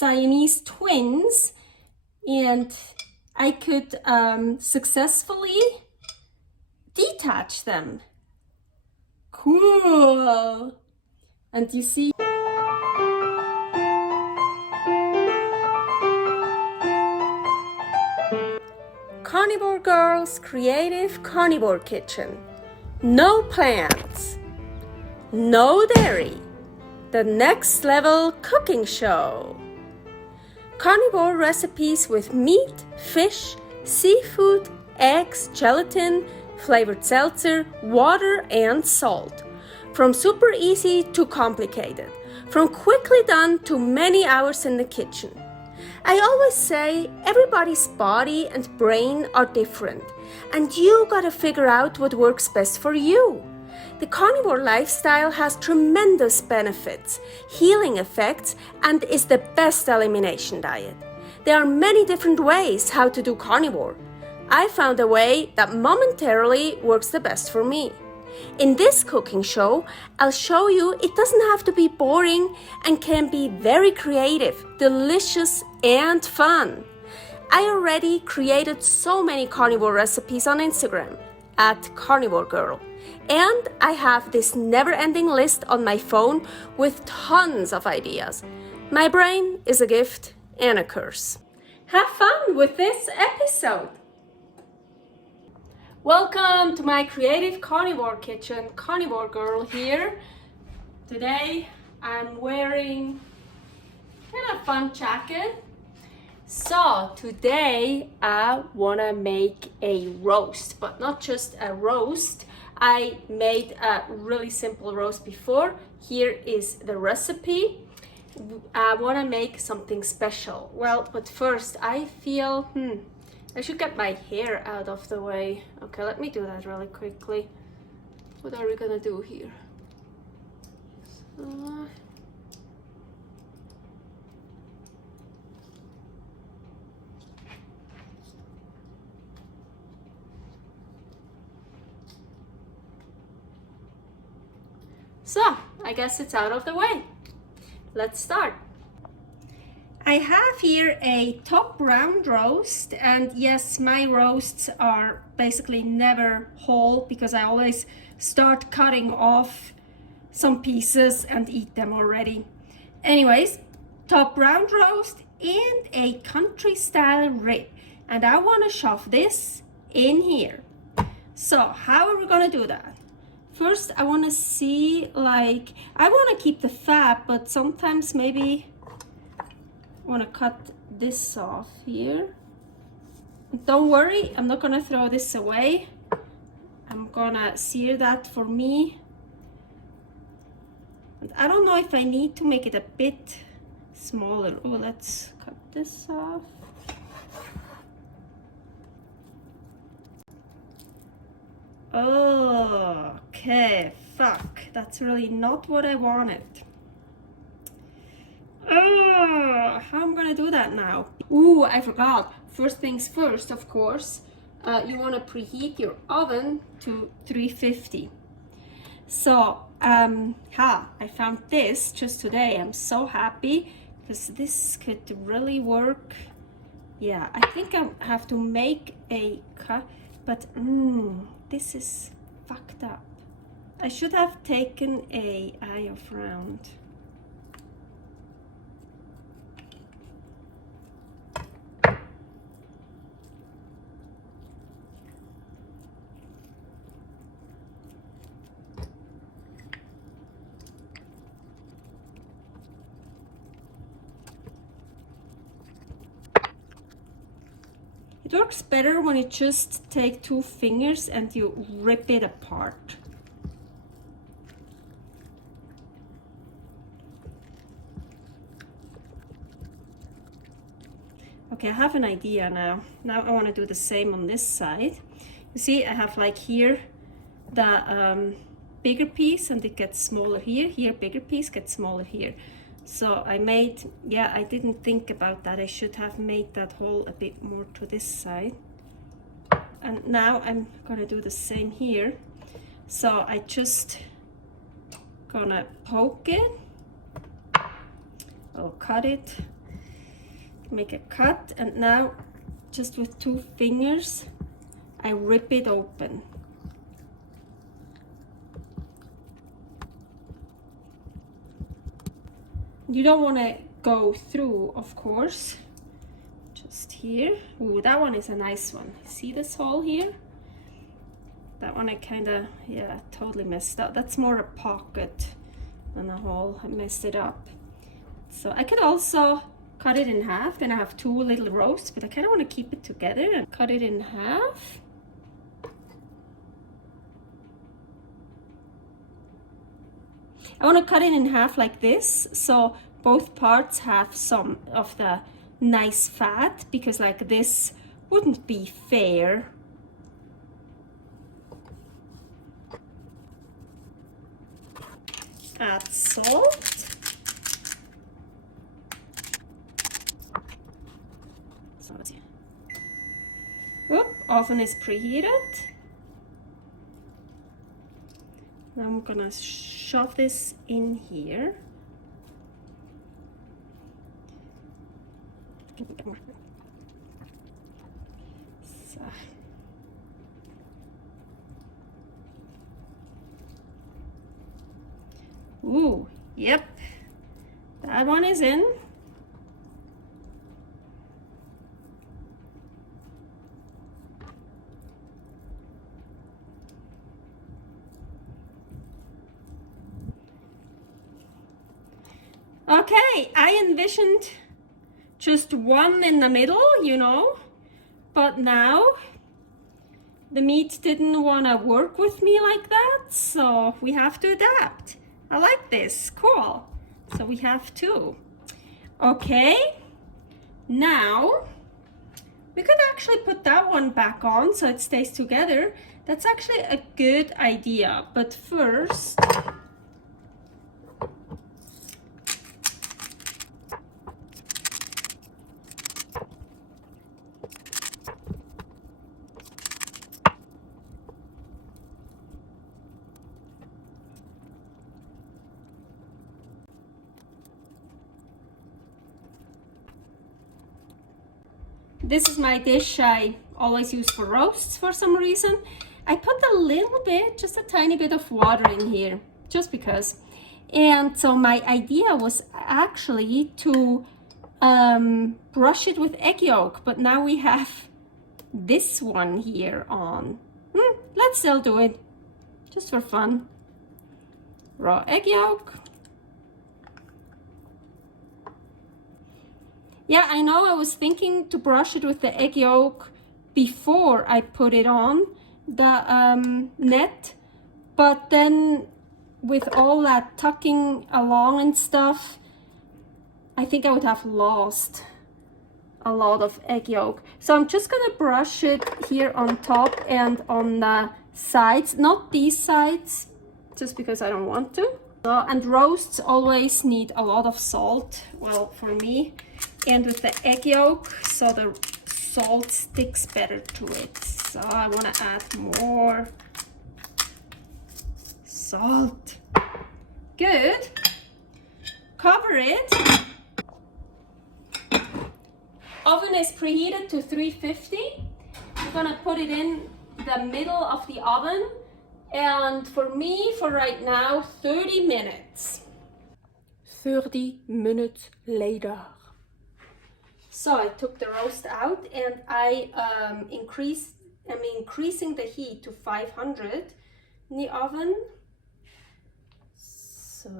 Siamese twins, and I could successfully detach them. Cool. And you see, Carnivore Girl's Creative Carnivore Kitchen. No plants, no dairy, the next level cooking show. Carnivore recipes with meat, fish, seafood, eggs, gelatin, flavored seltzer, water, and salt. From super easy to complicated, from quickly done to many hours in the kitchen. I always say everybody's body and brain are different, and you gotta figure out what works best for you. The carnivore lifestyle has tremendous benefits, healing effects, and is the best elimination diet. There are many different ways how to do carnivore. I found a way that momentarily works the best for me. In this cooking show, I'll show you it doesn't have to be boring and can be very creative, delicious, and fun. I already created so many carnivore recipes on Instagram at karnivorgirl. And I have this never-ending list on my phone with tons of ideas. My brain is a gift and a curse. Have fun with this episode. Welcome to my creative carnivore kitchen. Carnivore Girl here. Today I'm wearing kind of fun jacket. So today I wanna make a roast, but not just a roast. I made a really simple roast before. Here is the recipe. I wanna make something special. Well, but first I feel, I should get my hair out of the way. Okay, let me do that really quickly. What are we gonna do here? So, I guess it's out of the way. Let's start. I have here a top round roast, and yes, my roasts are basically never whole because I always start cutting off some pieces and eat them already. Anyways, top round roast and a country style rib, and I want to shove this in here. So how are we gonna do that? First, I want to see, I want to keep the fat, but sometimes maybe I want to cut this off here. Don't worry, I'm not going to throw this away. I'm going to sear that for me. And I don't know if I need to make it a bit smaller. Oh, let's cut this off. Okay, fuck, that's really not what I wanted. Oh, how am I gonna do that now? Ooh, I forgot. First things first, of course, you wanna preheat your oven to 350. So, I found this just today. I'm so happy because this could really work. Yeah, I think I have to make a cut, but this is fucked up. I should have taken a eye of round. It works better when you just take two fingers and you rip it apart. Okay, I have an idea now. Now I want to do the same on this side. You see, I have here the bigger piece and it gets smaller here. Here, bigger piece gets smaller here. So I made, I didn't think about that. I should have made that hole a bit more to this side. And now I'm gonna do the same here. So I just gonna poke it. I'll cut it make a cut, and now just with 2 fingers I rip it open. You don't want to go through, of course, just here. Ooh, that one is a nice one. See this hole here? That one I kind of, yeah, totally messed up. That's more a pocket than a hole. I messed it up. So I could also cut it in half. Then I have 2 little roasts, but I kind of want to keep it together and cut it in half. I want to cut it in half like this, so both parts have some of the nice fat, because like this wouldn't be fair. Add salt. Oop, oven is preheated. Now I'm gonna shove this in here. So. Ooh, yep, that one is in. Okay, I envisioned just one in the middle, you know, but now the meat didn't want to work with me like that, so we have to adapt. I like this, cool. So we have 2. Okay, now we could actually put that one back on so it stays together. That's actually a good idea, but first, this is my dish I always use for roasts for some reason. I put a little bit, just a tiny bit of water in here, just because. And so my idea was actually to brush it with egg yolk, but now we have this one here on. Let's still do it, just for fun. Raw egg yolk. Yeah, I know I was thinking to brush it with the egg yolk before I put it on the net, but then with all that tucking along and stuff, I think I would have lost a lot of egg yolk. So I'm just gonna brush it here on top and on the sides, not these sides, just because I don't want to. And roasts always need a lot of salt, well, for me, and with the egg yolk, so the salt sticks better to it. So I want to add more salt. Good. Cover it. Oven is preheated to 350. I'm gonna put it in the middle of the oven, and for me, for right now, 30 minutes. 30 minutes later. So I took the roast out, and I'm increasing the heat to 500 in the oven. So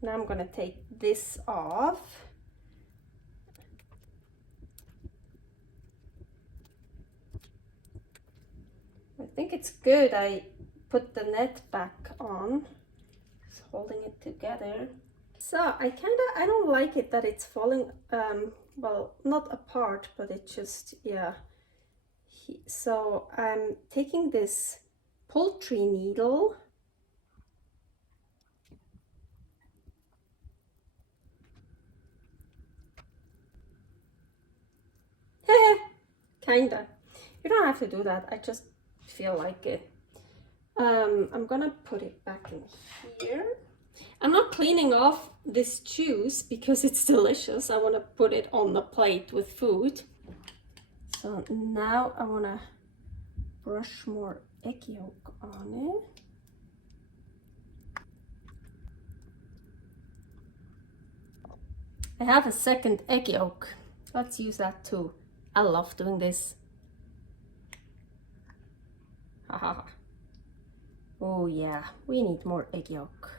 now I'm gonna take this off. I think it's good I put the net back on. It's holding it together. So I don't like it that it's falling, well, not apart, but it just, yeah. So I'm taking this poultry needle. Kinda. You don't have to do that. I just feel like it. I'm gonna put it back in here. I'm not cleaning off this juice because it's delicious. I want to put it on the plate with food. So now I want to brush more egg yolk on it. I have a second egg yolk. Let's use that too. I love doing this. Haha. Oh yeah, we need more egg yolk.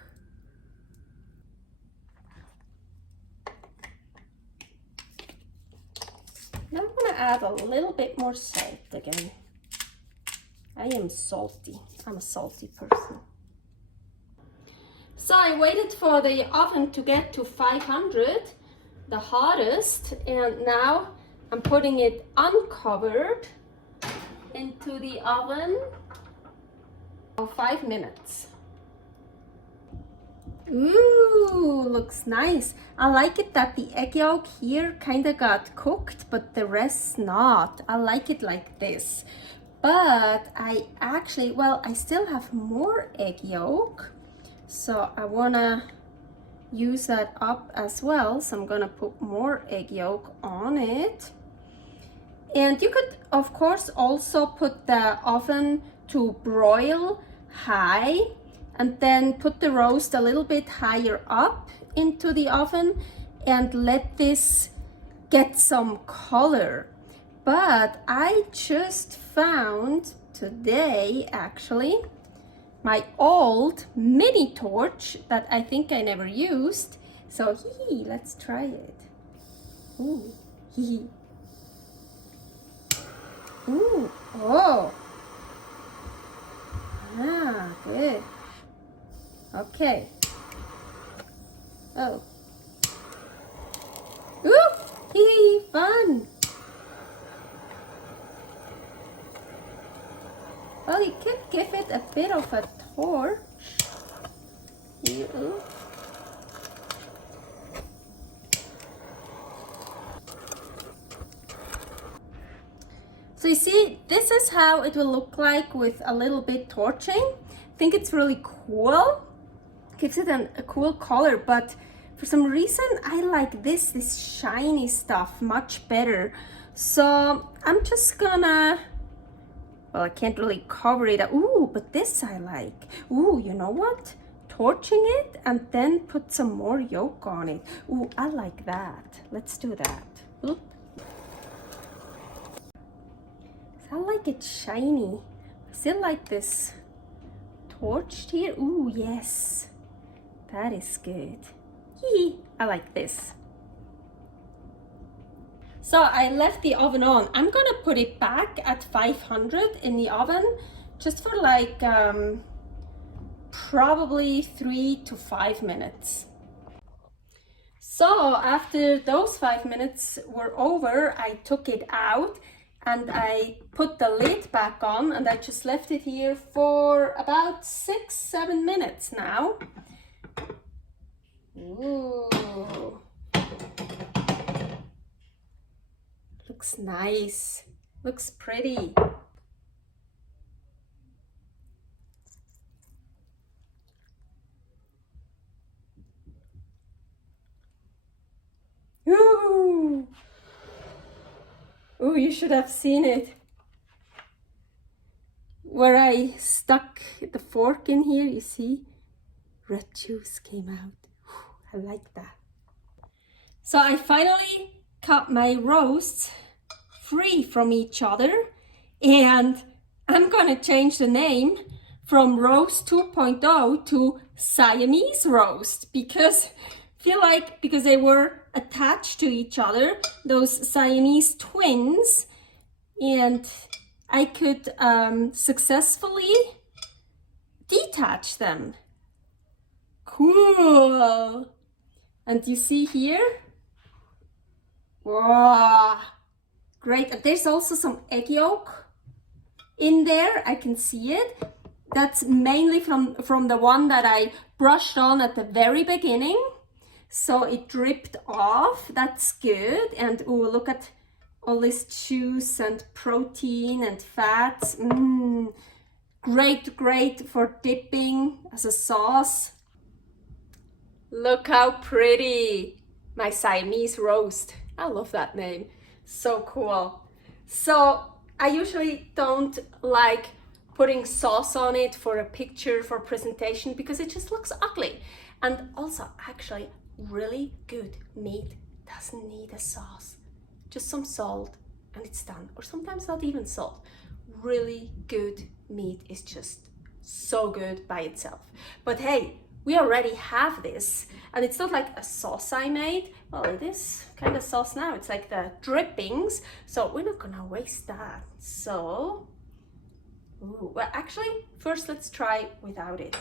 Now I'm gonna add a little bit more salt again. I am salty. I'm a salty person. So I waited for the oven to get to 500, the hottest, and now I'm putting it uncovered into the oven for 5 minutes. Ooh, looks nice. I like it that the egg yolk here kind of got cooked, but the rest not. I like it like this. But I actually, well, I still have more egg yolk. So I wanna use that up as well. So I'm gonna put more egg yolk on it. And you could, of course, also put the oven to broil high and then put the roast a little bit higher up into the oven and let this get some color. But I just found today actually my old mini torch that I think I never used. So let's try it. Ooh, Ooh, oh. Ah, good. Okay. Oh. Ooh, fun. Well, you could give it a bit of a torch. Ooh. So you see, this is how it will look like with a little bit torching. I think it's really cool. Gives it a cool color, but for some reason I like this shiny stuff much better. So I'm just gonna, well, I can't really cover it. Ooh, but this I like. Ooh, you know what? Torching it and then put some more yolk on it. Ooh, I like that. Let's do that. Oop. I like it shiny. I still like this torched here. Ooh, yes. That is good. I like this. So I left the oven on. I'm gonna put it back at 500 in the oven just for like probably 3 to 5 minutes. So after those 5 minutes were over, I took it out and I put the lid back on and I just left it here for about 6-7 minutes now. Ooh. Looks nice. Looks pretty. Ooh. Ooh, you should have seen it. Where I stuck the fork in here, you see? Red juice came out. I like that. So I finally cut my roasts free from each other and I'm gonna change the name from roast 2.0 to Siamese roast because I feel like because they were attached to each other, those Siamese twins, and I could successfully detach them. Cool. And you see here, wow, great. And there's also some egg yolk in there. I can see it. That's mainly from the one that I brushed on at the very beginning. So it dripped off. That's good. And oh, look at all this juice and protein and fats. Great for dipping as a sauce. Look how pretty! My Siamese roast. I love that name. So cool. So I usually don't like putting sauce on it for a picture, for presentation, because it just looks ugly. And also, actually, really good meat doesn't need a sauce. Just some salt and it's done. Or sometimes not even salt. Really good meat is just so good by itself. But hey, we already have this, and it's not like a sauce I made. Well, it is kind of sauce now. It's like the drippings, so we're not gonna waste that. So, well, actually, first let's try without it.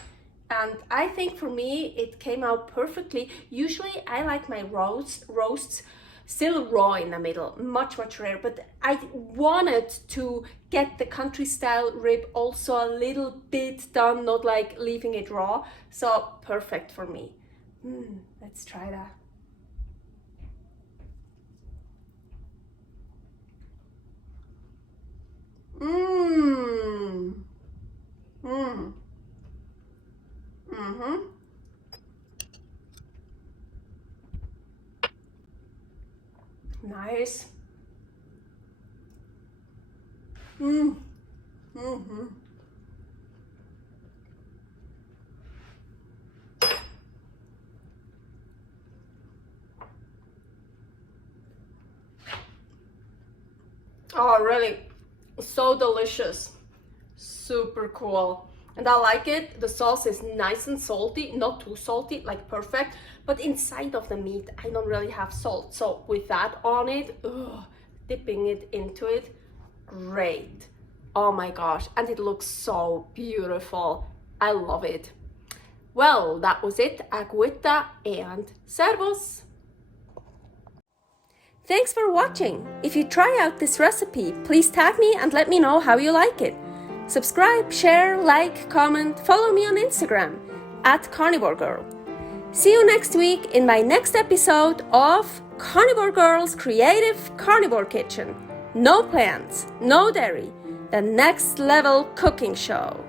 And I think for me, it came out perfectly. Usually I like my roasts still raw in the middle, much rare, but I wanted to get the country style rib also a little bit done, not like leaving it raw, so perfect for me. Let's try that. Nice. Oh, really, so delicious, super cool. And I like it. The sauce is nice and salty, not too salty, like perfect. But inside of the meat, I don't really have salt. So with that on it, dipping it into it, great. Oh my gosh, and it looks so beautiful. I love it. Well, that was it. Agüita and servus. Thanks for watching. If you try out this recipe, please tag me and let me know how you like it. Subscribe, share, like, comment, follow me on Instagram @karnivorgirl. See you next week in my next episode of Carnivore Girl's Creative Carnivore Kitchen. No plants, no dairy, the next level cooking show.